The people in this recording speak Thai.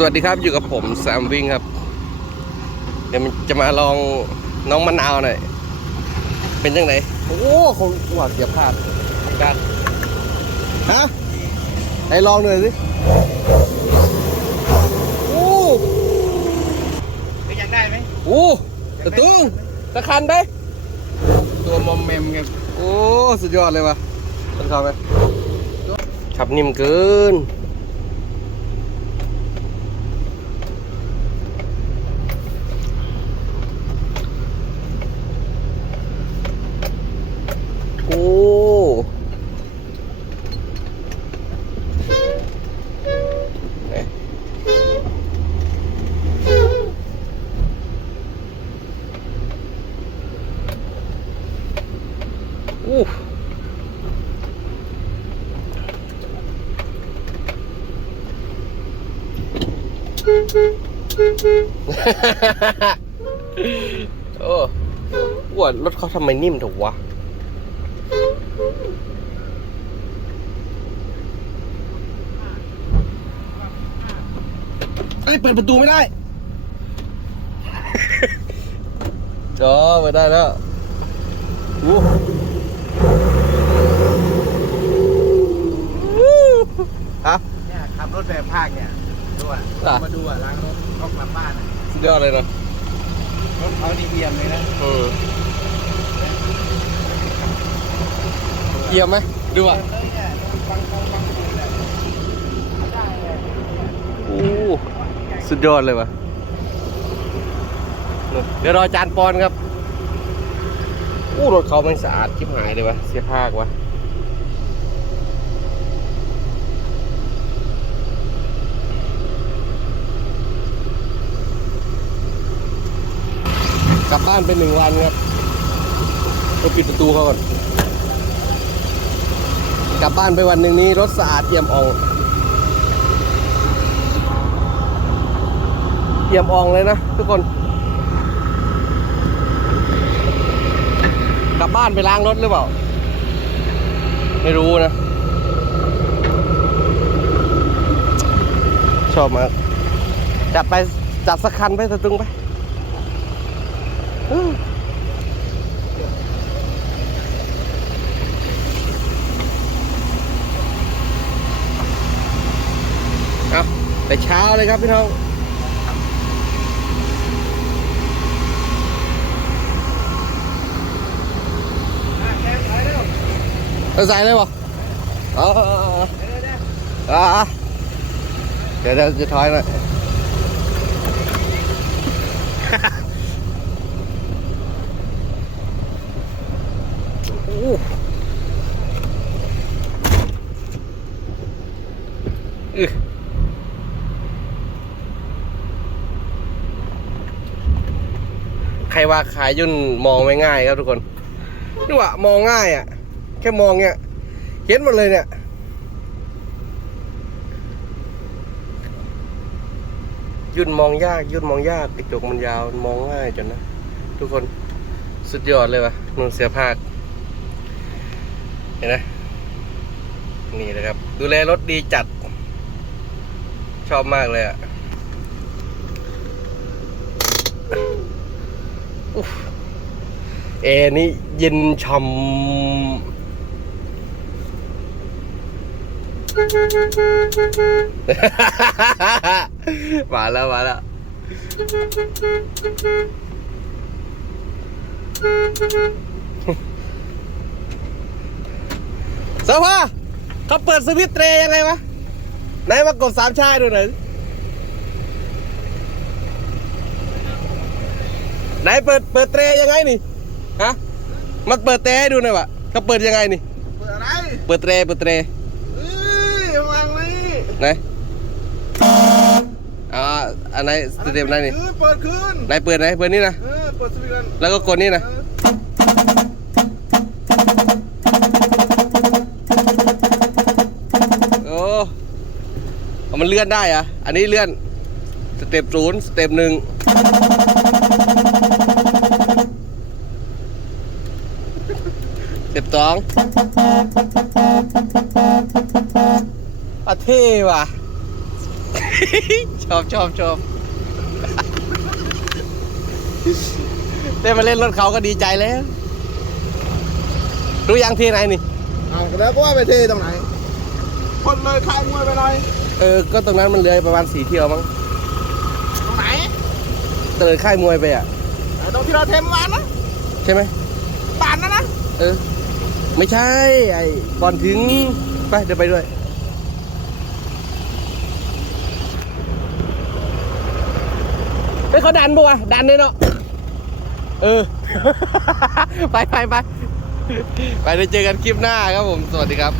สวัสดีครับอยู่กับผมแซมวิ่งครับ เดี๋ยวมันจะมาลองน้องมะนาวหน่อยเป็นยังไงโอ้คงหวาดเสียพลาดกันฮะไหนลองหน่อยสิโอ้ก็ยังได้ไหมโอ้ตะตุ้งตะคันไปตัวมอมแมมไงโอ้สุดยอดเลยว่ะต้นเขาไหมขับนิ่มเกิน โอ้ ไหนอู้ โอ้อ้วนรถเขาทำไมนิ่มถูกวะเอ้ยเปิดประตูไม่ได้จอเปิดได้แล้วอู้ฮะ เนี่ยขั บรถแบบภาคเนี่ยดูอะอะมาดูอะล้างรถก็กลับบ้านอะสุดยอดเลยเนาะรถเขาดีเยี่ยมเลยนะอืมเยี่ยมไหมดูอะเลยเนี่ยฟังฟังฟังดูเลยได้เลยอู้สุดยอดเลยว่ะนู่นเดี๋ยวรอจานปอนครับอู้รถเขามันสะอาดชิบหายเลยวะเสียภาควะ บบ้านเป็นหนึ่งวันครับไปปิดประตูเขาก่อน กลับบ้านไปวันหนึ่งนี้รถสะอาดเอี่ยมอ่องเยี่ยมอ่องเลยนะทุกคน กลับบ้านไปล้างรถหรือเปล่า ไม่รู้นะ ชอบมากจัดไปจัดสักคันไปสตึงไป อื้อเอาไปเช้าเลยครับพี่น้องอะแกถอยเร็วเอาใส่เลยวะเอาเอาเอาเอาเดี๋ยวเดี๋ยวเอาเอาเดี๋ยวเดี๋ยวจะถอยหน่อย โอ้อึ ใครว่าขายยุ่นมองไม่ง่ายครับทุกคนนี่ว่ามองง่ายอะ แค่มองเนี่ยเห็นหมดเลยเนี่ยยุ่นมองยากยุ่นมองยากกระจกมันยาวมองง่ายจนนะ ทุกคนสุดยอดเลยวะนุ่นเสียภาคเห็นไหมนี่นะครับ ดูแลรถดีจัด ชอบมากเลยอะเอนี่เย็นช่ำ มาแล้วมาแล้วสภาเขาเปิดสวิตเตรยังไงวะ ไหนมากดสามชายดูหน่อยสิไหนเปิดเปิดเตรยังไงนี่ฮะมันเปิดเตรให้ดูหน่อยวะเขาเปิดยังไงนี่ เปิดอะไร เปิดเตรเปิดเตรเอ้ยวางไว้ไหนอ่าอันไหนสเต็ปไหนนี่เออเปิดคืนไหนเปิดไหนเปิดนี่นะเออเปิดสวิตช์กันแล้วก็กดนี่นะเออ มันเลื่อนได้อะอันนี้เลื่อนสเต็ปศูนย์สเต็ปหนึ่งสเต็ปสองอะเท่ว่ะ ชอบชอบชอบได้มาเล่นรถเขาก็ดีใจแล้ว รู้ยังที่ไหนนี่ อ่าแล้วก็ว่าไปเท่ตรงไหน คนเลยคลายมวยไปหน่อยเออ ก็ตรงนั้นมันเลยประมาณสี่เที่ยวมั้งตรงไหนเตินค่ายมวยไปอะอ่าตรงที่เราเทมวานนะใช่ไหมปานนะนะเออ ไม่ใช่ ไอ้ก่อนถึง ไป เดี๋ยวไปด้วย เฮ้ยเขาดันปะวะ ดันเลยเนาะ เออ ไปไปไปไปเดี๋ยวเจอกันคลิปหน้าครับผม สวัสดีครับ